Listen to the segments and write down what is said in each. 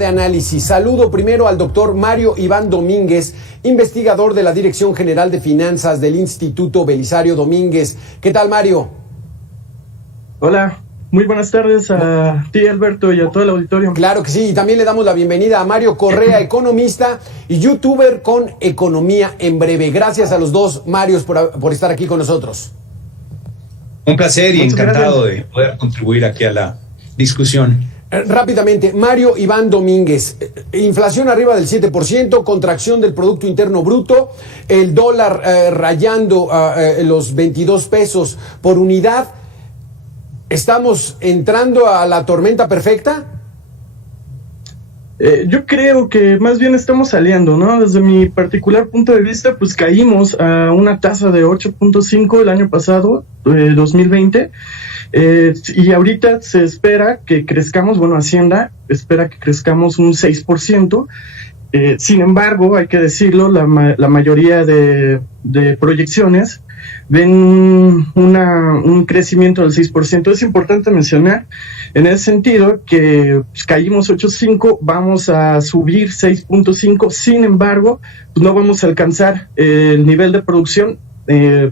de análisis. Saludo primero al doctor Mario Iván Domínguez, investigador de la Dirección General de Finanzas del Instituto Belisario Domínguez. ¿Qué tal, Mario? Hola, muy buenas tardes a ti, Alberto, y a todo el auditorio. Claro que sí, y también le damos la bienvenida a Mario Correa, economista y youtuber con Economía en Breve. Gracias a los dos, Marios, por estar aquí con nosotros. Un placer y encantado de poder contribuir aquí a la discusión. Rápidamente, Mario Iván Domínguez, inflación arriba del 7%, contracción del Producto Interno Bruto, el dólar rayando los 22 pesos por unidad. ¿Estamos entrando a la tormenta perfecta? Yo creo que más bien estamos saliendo, ¿no? Desde mi particular punto de vista, pues caímos a una tasa de 8.5 el año pasado, 2020, y ahorita se espera que crezcamos, bueno, Hacienda espera que crezcamos un 6%. Sin embargo, hay que decirlo, la mayoría de proyecciones ven un crecimiento del 6%. Es importante mencionar en ese sentido que caímos 8.5, vamos a subir 6.5, sin embargo, pues no vamos a alcanzar el nivel de producción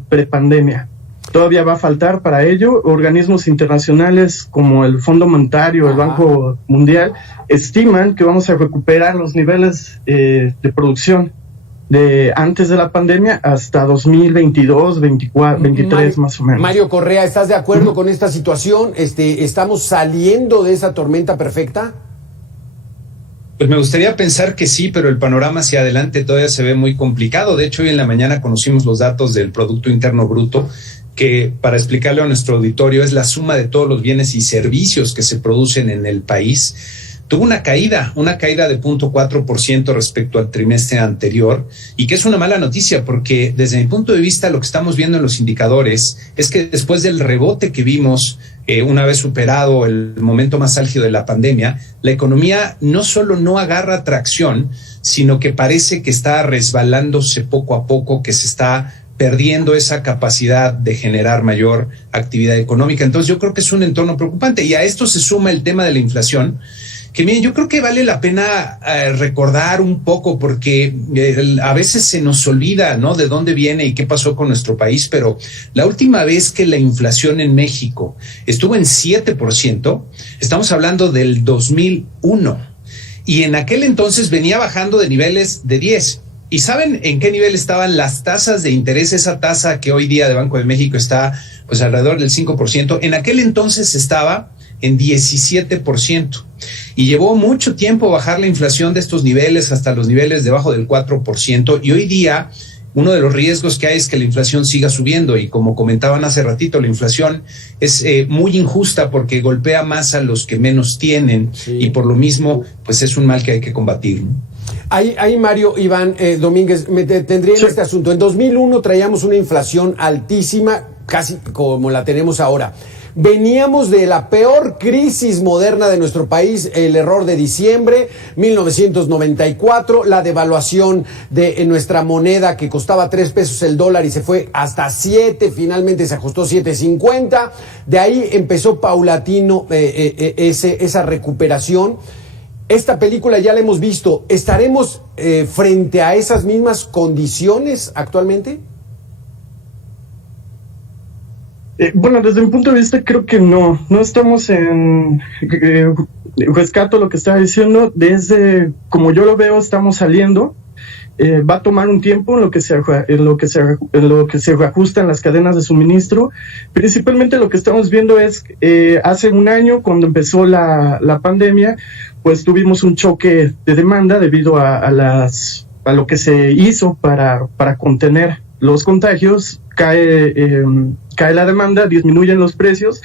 prepandemia. Todavía va a faltar para ello. Organismos internacionales como el Fondo Monetario, el Banco Mundial, estiman que vamos a recuperar los niveles de producción de antes de la pandemia hasta 2022, 24, 23 más o menos. Mario Correa, ¿estás de acuerdo con esta situación? ¿Estamos saliendo de esa tormenta perfecta? Pues me gustaría pensar que sí, pero el panorama hacia adelante todavía se ve muy complicado. De hecho, hoy en la mañana conocimos los datos del Producto Interno Bruto, que, para explicarle a nuestro auditorio, es la suma de todos los bienes y servicios que se producen en el país. Tuvo una caída de 0.4% respecto al trimestre anterior, y que es una mala noticia porque desde mi punto de vista lo que estamos viendo en los indicadores es que después del rebote que vimos una vez superado el momento más álgido de la pandemia, la economía no solo no agarra tracción, sino que parece que está resbalándose poco a poco, que se está perdiendo esa capacidad de generar mayor actividad económica. Entonces yo creo que es un entorno preocupante, y a esto se suma el tema de la inflación, que miren, yo creo que vale la pena recordar un poco, porque a veces se nos olvida, ¿no?, de dónde viene y qué pasó con nuestro país, pero la última vez que la inflación en México estuvo en 7%, estamos hablando del 2001, y en aquel entonces venía bajando de niveles de 10%. ¿Y saben en qué nivel estaban las tasas de interés? Esa tasa que hoy día de Banco de México está pues alrededor del 5%, en aquel entonces estaba en 17%, y llevó mucho tiempo bajar la inflación de estos niveles hasta los niveles debajo del 4%, y hoy día uno de los riesgos que hay es que la inflación siga subiendo, y como comentaban hace ratito, la inflación es muy injusta porque golpea más a los que menos tienen, sí, y por lo mismo pues es un mal que hay que combatir, ¿no? Ahí Mario Iván Domínguez, me detendría en este asunto. En 2001 traíamos una inflación altísima, casi como la tenemos ahora. Veníamos de la peor crisis moderna de nuestro país, el error de diciembre, 1994, la devaluación de nuestra moneda que costaba 3 pesos el dólar y se fue hasta 7, finalmente se ajustó 7.50. De ahí empezó paulatino esa recuperación. Esta película ya la hemos visto. ¿Estaremos frente a esas mismas condiciones actualmente? Bueno, desde mi punto de vista creo que no estamos en rescato lo que estaba diciendo. Desde como yo lo veo, estamos saliendo. Va a tomar un tiempo en lo que se reajustan las cadenas de suministro. Principalmente lo que estamos viendo es hace un año, cuando empezó la pandemia, pues tuvimos un choque de demanda debido a lo que se hizo para contener los contagios. Cae la demanda, disminuyen los precios,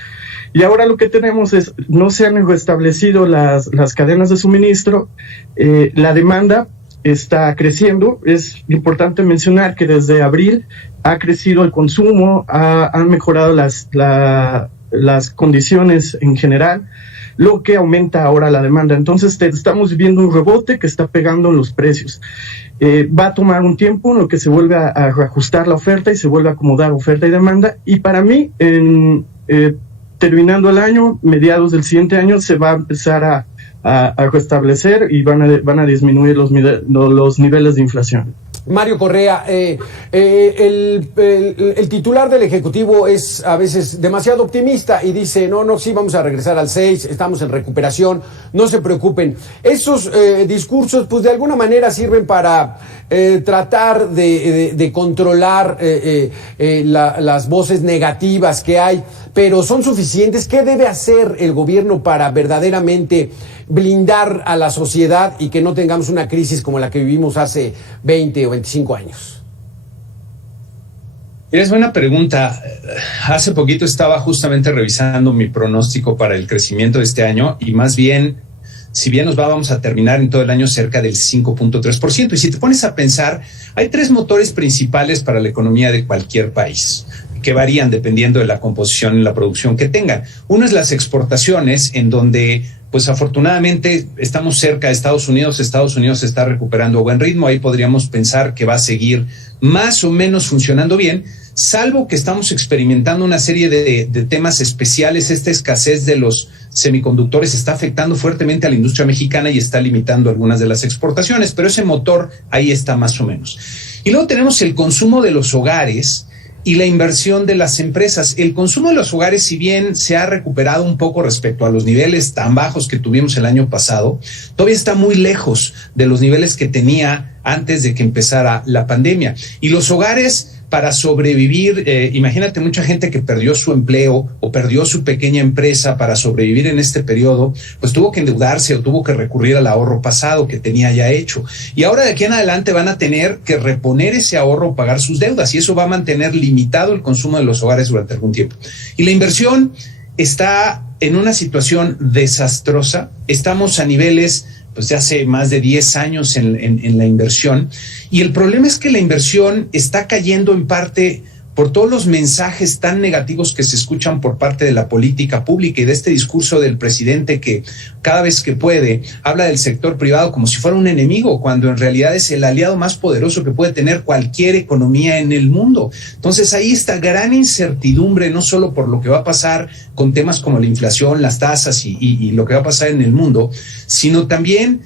y ahora lo que tenemos es, no se han restablecido las cadenas de suministro, la demanda está creciendo. Es importante mencionar que desde abril ha crecido el consumo, han mejorado las condiciones en general, lo que aumenta ahora la demanda. Entonces estamos viendo un rebote que está pegando en los precios. Va a tomar un tiempo en lo que se vuelve a reajustar la oferta y se vuelve a acomodar oferta y demanda, y para mí, terminando el año, mediados del siguiente año, se va a empezar a restablecer y van a disminuir los niveles de inflación. Mario Correa, el titular del Ejecutivo es a veces demasiado optimista y dice, sí, vamos a regresar al 6, estamos en recuperación, no se preocupen. Esos discursos, pues de alguna manera sirven para tratar de controlar las voces negativas que hay, pero ¿son suficientes? ¿Qué debe hacer el gobierno para verdaderamente blindar a la sociedad y que no tengamos una crisis como la que vivimos hace 20 o 25 años? Es buena pregunta. Hace poquito estaba justamente revisando mi pronóstico para el crecimiento de este año y más bien, si bien vamos a terminar en todo el año cerca del 5.3%. Y si te pones a pensar, hay 3 motores principales para la economía de cualquier país, que varían dependiendo de la composición y la producción que tengan. Uno es las exportaciones, en donde pues afortunadamente estamos cerca de Estados Unidos se está recuperando a buen ritmo, ahí podríamos pensar que va a seguir más o menos funcionando bien, salvo que estamos experimentando una serie de temas especiales. Esta escasez de los semiconductores está afectando fuertemente a la industria mexicana y está limitando algunas de las exportaciones, pero ese motor ahí está más o menos. Y luego tenemos el consumo de los hogares y la inversión de las empresas. El consumo de los hogares, si bien se ha recuperado un poco respecto a los niveles tan bajos que tuvimos el año pasado, todavía está muy lejos de los niveles que tenía antes de que empezara la pandemia. Y los hogares, para sobrevivir, imagínate mucha gente que perdió su empleo o perdió su pequeña empresa para sobrevivir en este periodo, pues tuvo que endeudarse o tuvo que recurrir al ahorro pasado que tenía ya hecho. Y ahora de aquí en adelante van a tener que reponer ese ahorro o pagar sus deudas y eso va a mantener limitado el consumo de los hogares durante algún tiempo. Y la inversión está en una situación desastrosa. Estamos a niveles pues de hace más de 10 años en la inversión. Y el problema es que la inversión está cayendo en parte por todos los mensajes tan negativos que se escuchan por parte de la política pública y de este discurso del presidente que cada vez que puede habla del sector privado como si fuera un enemigo, cuando en realidad es el aliado más poderoso que puede tener cualquier economía en el mundo. Entonces ahí está gran incertidumbre, no solo por lo que va a pasar con temas como la inflación, las tasas y lo que va a pasar en el mundo, sino también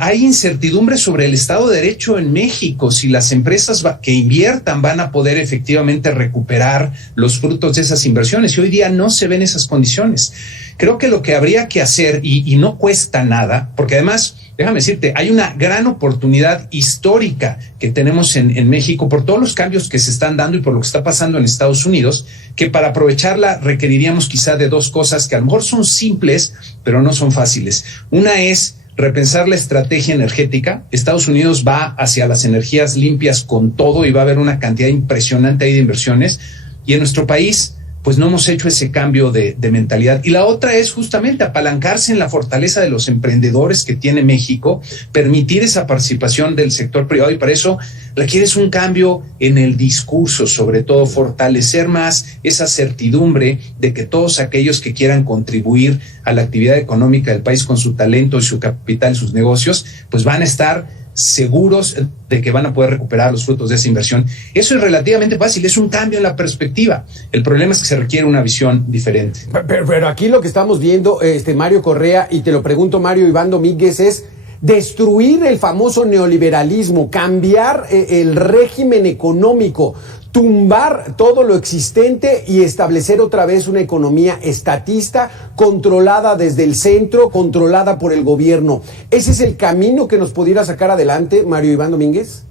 hay incertidumbre sobre el Estado de Derecho en México, si las empresas que inviertan van a poder efectivamente recuperar los frutos de esas inversiones, y hoy día no se ven esas condiciones. Creo que lo que habría que hacer, y no cuesta nada, porque además, déjame decirte, hay una gran oportunidad histórica que tenemos en México por todos los cambios que se están dando y por lo que está pasando en Estados Unidos, que para aprovecharla requeriríamos quizá de 2 cosas que a lo mejor son simples, pero no son fáciles. Una es repensar la estrategia energética. Estados Unidos va hacia las energías limpias con todo y va a haber una cantidad impresionante ahí de inversiones. Y en nuestro país, pues no hemos hecho ese cambio de mentalidad. Y la otra es justamente apalancarse en la fortaleza de los emprendedores que tiene México, permitir esa participación del sector privado, y para eso requieres un cambio en el discurso, sobre todo fortalecer más esa certidumbre de que todos aquellos que quieran contribuir a la actividad económica del país con su talento y su capital y sus negocios, pues van a estar seguros de que van a poder recuperar los frutos de esa inversión. Eso es relativamente fácil, es un cambio en la perspectiva. El problema es que se requiere una visión diferente. Pero aquí lo que estamos viendo, Mario Correa, y te lo pregunto, Mario Iván Domínguez, es destruir el famoso neoliberalismo, cambiar el régimen económico, tumbar todo lo existente y establecer otra vez una economía estatista, controlada desde el centro, controlada por el gobierno. ¿Ese es el camino que nos pudiera sacar adelante, Mario Iván Domínguez?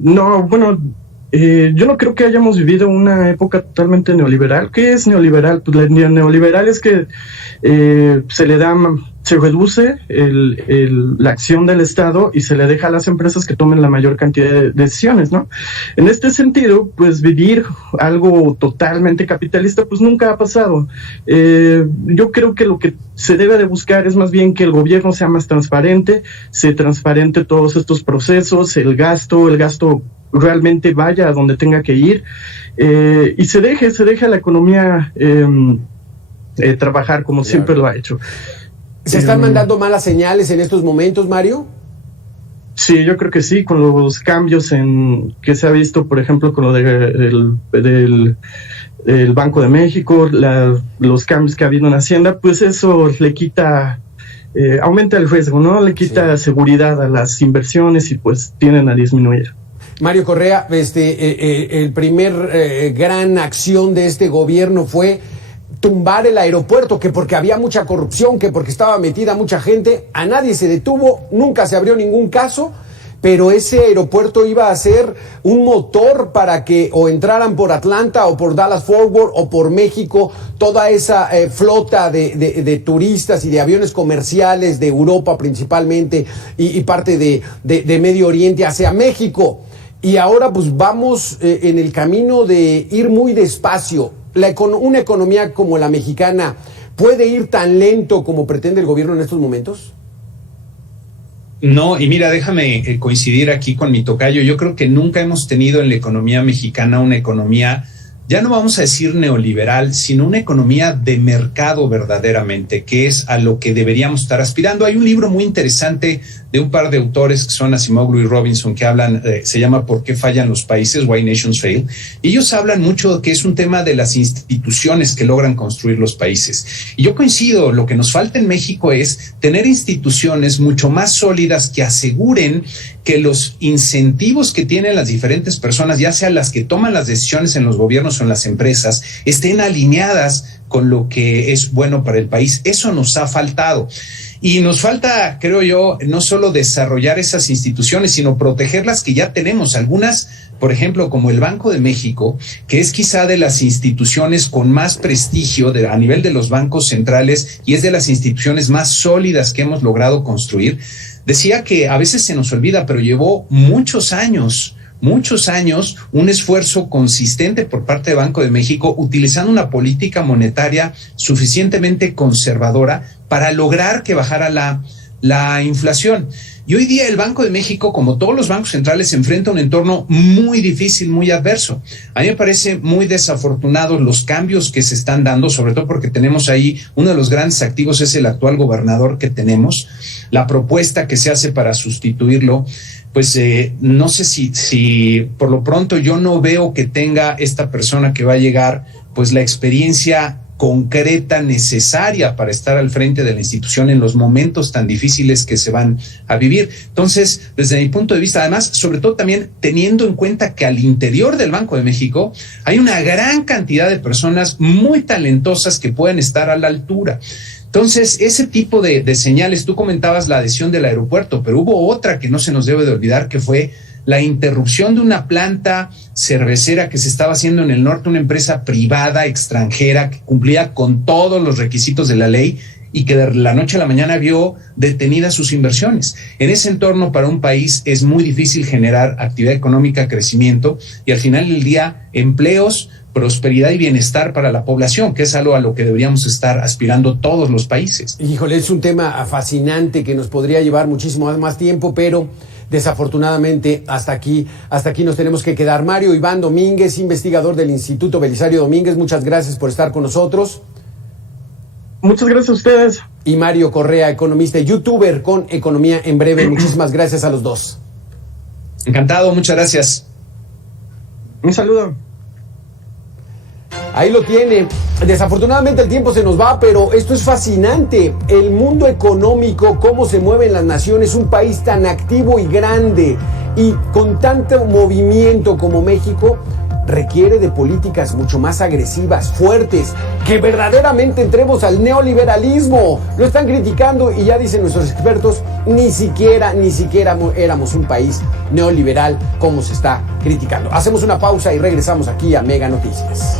No, bueno, yo no creo que hayamos vivido una época totalmente neoliberal. ¿Qué es neoliberal? Pues la neoliberal es que se reduce la acción del Estado y se le deja a las empresas que tomen la mayor cantidad de decisiones, ¿no? En este sentido, pues vivir algo totalmente capitalista, pues nunca ha pasado. Yo creo que lo que se debe de buscar es más bien que el gobierno sea más transparente, se transparente todos estos procesos, el gasto realmente vaya a donde tenga que ir, y se deje a la economía trabajar como siempre lo ha hecho. ¿Se están mandando malas señales en estos momentos, Mario? Sí, yo creo que sí, con los cambios que se ha visto, por ejemplo, con lo del Banco de México, los cambios que ha habido en Hacienda, pues eso le quita, aumenta el riesgo, ¿no? Le quita seguridad a las inversiones y pues tienden a disminuir. Mario Correa, el primer gran acción de este gobierno fue tumbar el aeropuerto, que porque había mucha corrupción, que porque estaba metida mucha gente, a nadie se detuvo, nunca se abrió ningún caso, pero ese aeropuerto iba a ser un motor para que o entraran por Atlanta o por Dallas Fort Worth o por México toda esa flota de turistas y de aviones comerciales de Europa principalmente y parte de Medio Oriente hacia México. Y ahora pues vamos en el camino de ir muy despacio. Una economía como la mexicana puede ir tan lento como pretende el gobierno en estos momentos. No, y mira, déjame coincidir aquí con mi tocayo. Yo creo que nunca hemos tenido en la economía mexicana una economía, ya no vamos a decir neoliberal, sino una economía de mercado verdaderamente, que es a lo que deberíamos estar aspirando. Hay un libro muy interesante de un par de autores que son Acemoglu y Robinson, que hablan, se llama ¿Por qué fallan los países? Why Nations Fail. Y ellos hablan mucho que es un tema de las instituciones que logran construir los países. Y yo coincido, lo que nos falta en México es tener instituciones mucho más sólidas que aseguren que los incentivos que tienen las diferentes personas, ya sean las que toman las decisiones en los gobiernos o en las empresas, estén alineadas con lo que es bueno para el país. Eso nos ha faltado. Y nos falta, creo yo, no solo desarrollar esas instituciones, sino proteger las que ya tenemos. Algunas, por ejemplo, como el Banco de México, que es quizá de las instituciones con más prestigio a nivel de los bancos centrales y es de las instituciones más sólidas que hemos logrado construir. Decía que a veces se nos olvida, pero llevó muchos años, un esfuerzo consistente por parte del Banco de México, utilizando una política monetaria suficientemente conservadora para lograr que bajara la inflación. Y hoy día el Banco de México, como todos los bancos centrales, se enfrenta a un entorno muy difícil, muy adverso. A mí me parece muy desafortunado los cambios que se están dando, sobre todo porque tenemos ahí uno de los grandes activos es el actual gobernador que tenemos. La propuesta que se hace para sustituirlo, pues no sé si por lo pronto yo no veo que tenga esta persona que va a llegar, pues la experiencia concreta necesaria para estar al frente de la institución en los momentos tan difíciles que se van a vivir. Entonces, desde mi punto de vista, además, sobre todo también teniendo en cuenta que al interior del Banco de México hay una gran cantidad de personas muy talentosas que pueden estar a la altura. Entonces, ese tipo de señales, tú comentabas la adhesión del aeropuerto, pero hubo otra que no se nos debe de olvidar, que fue la interrupción de una planta cervecera que se estaba haciendo en el norte, una empresa privada extranjera que cumplía con todos los requisitos de la ley y que de la noche a la mañana vio detenidas sus inversiones. En ese entorno, para un país es muy difícil generar actividad económica, crecimiento y al final del día empleos, prosperidad y bienestar para la población, que es algo a lo que deberíamos estar aspirando todos los países. Híjole, es un tema fascinante que nos podría llevar muchísimo más tiempo, pero desafortunadamente hasta aquí nos tenemos que quedar. Mario Iván Domínguez, investigador del Instituto Belisario Domínguez, muchas gracias por estar con nosotros. Muchas gracias a ustedes. Y Mario Correa, economista y youtuber con Economía en Breve. Muchísimas gracias a los dos. Encantado, muchas gracias. Un saludo. Ahí lo tiene. Desafortunadamente el tiempo se nos va, pero esto es fascinante. El mundo económico, cómo se mueven las naciones, un país tan activo y grande y con tanto movimiento como México, requiere de políticas mucho más agresivas, fuertes, que verdaderamente entremos al neoliberalismo. Lo están criticando y ya dicen nuestros expertos, ni siquiera éramos un país neoliberal como se está criticando. Hacemos una pausa y regresamos aquí a Mega Noticias.